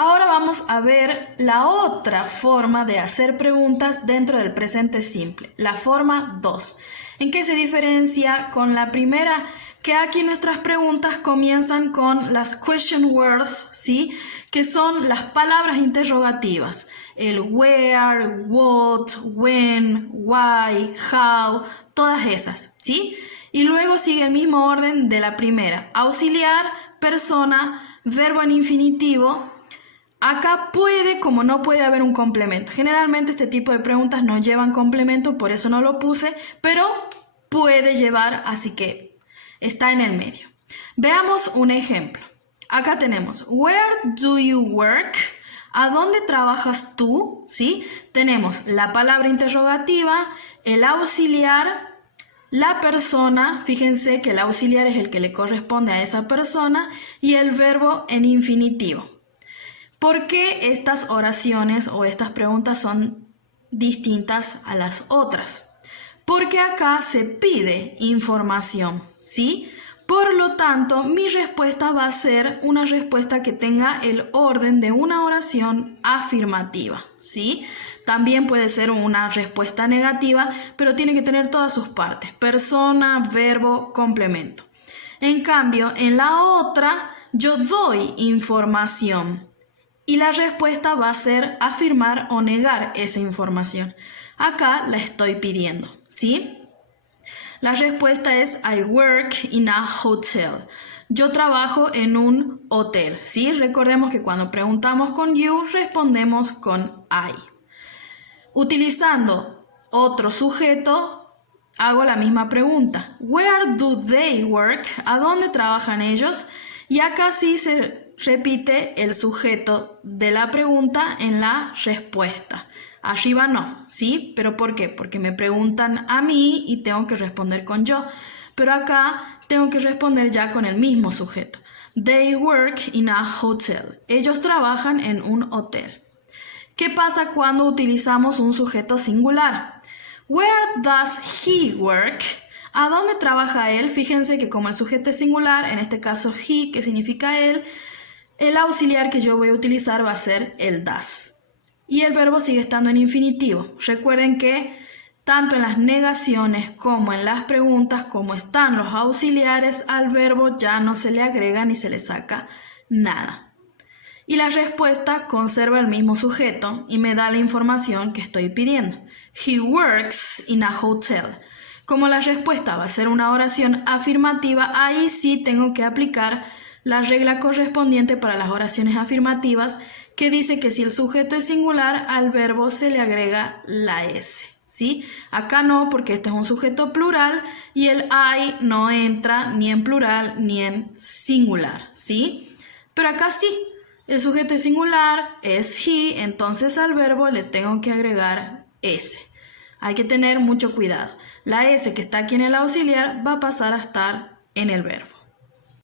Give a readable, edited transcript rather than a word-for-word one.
Ahora vamos a ver la otra forma de hacer preguntas dentro del presente simple, la forma 2. ¿En qué se diferencia con la primera? Que aquí nuestras preguntas comienzan con las question words, ¿sí? Que son las palabras interrogativas. El where, what, when, why, how, todas esas, ¿sí? Y luego sigue el mismo orden de la primera. Auxiliar, persona, verbo en infinitivo. Acá puede, como no puede haber un complemento. Generalmente este tipo de preguntas no llevan complemento, por eso no lo puse, pero puede llevar, así que está en el medio. Veamos un ejemplo. Acá tenemos, where do you work? ¿A dónde trabajas tú? ¿Sí? Tenemos la palabra interrogativa, el auxiliar, la persona, fíjense que el auxiliar es el que le corresponde a esa persona, y el verbo en infinitivo. ¿Por qué estas oraciones o estas preguntas son distintas a las otras? Porque acá se pide información, ¿sí? Por lo tanto, mi respuesta va a ser una respuesta que tenga el orden de una oración afirmativa, ¿sí? También puede ser una respuesta negativa, pero tiene que tener todas sus partes: persona, verbo, complemento. En cambio, en la otra, yo doy información. Y la respuesta va a ser afirmar o negar esa información. Acá la estoy pidiendo, ¿sí? La respuesta es I work in a hotel. Yo trabajo en un hotel, ¿sí? Recordemos que cuando preguntamos con you, respondemos con I. Utilizando otro sujeto, hago la misma pregunta. Where do they work? ¿A dónde trabajan ellos? Y acá sí se repite el sujeto de la pregunta en la respuesta. Arriba no, ¿sí? ¿Pero por qué? Porque me preguntan a mí y tengo que responder con yo. Pero acá tengo que responder ya con el mismo sujeto. They work in a hotel. Ellos trabajan en un hotel. ¿Qué pasa cuando utilizamos un sujeto singular? Where does he work? ¿A dónde trabaja él? Fíjense que como el sujeto es singular, en este caso he, que significa él, el auxiliar que yo voy a utilizar va a ser el does. Y el verbo sigue estando en infinitivo. Recuerden que tanto en las negaciones como en las preguntas, como están los auxiliares, al verbo ya no se le agrega ni se le saca nada. Y la respuesta conserva el mismo sujeto y me da la información que estoy pidiendo. He works in a hotel. Como la respuesta va a ser una oración afirmativa, ahí sí tengo que aplicar la regla correspondiente para las oraciones afirmativas, que dice que si el sujeto es singular, al verbo se le agrega la S, ¿sí? Acá no, porque este es un sujeto plural y el I no entra ni en plural ni en singular, ¿sí? Pero acá sí, el sujeto es singular, es he, entonces al verbo le tengo que agregar S. Hay que tener mucho cuidado. La S que está aquí en el auxiliar va a pasar a estar en el verbo.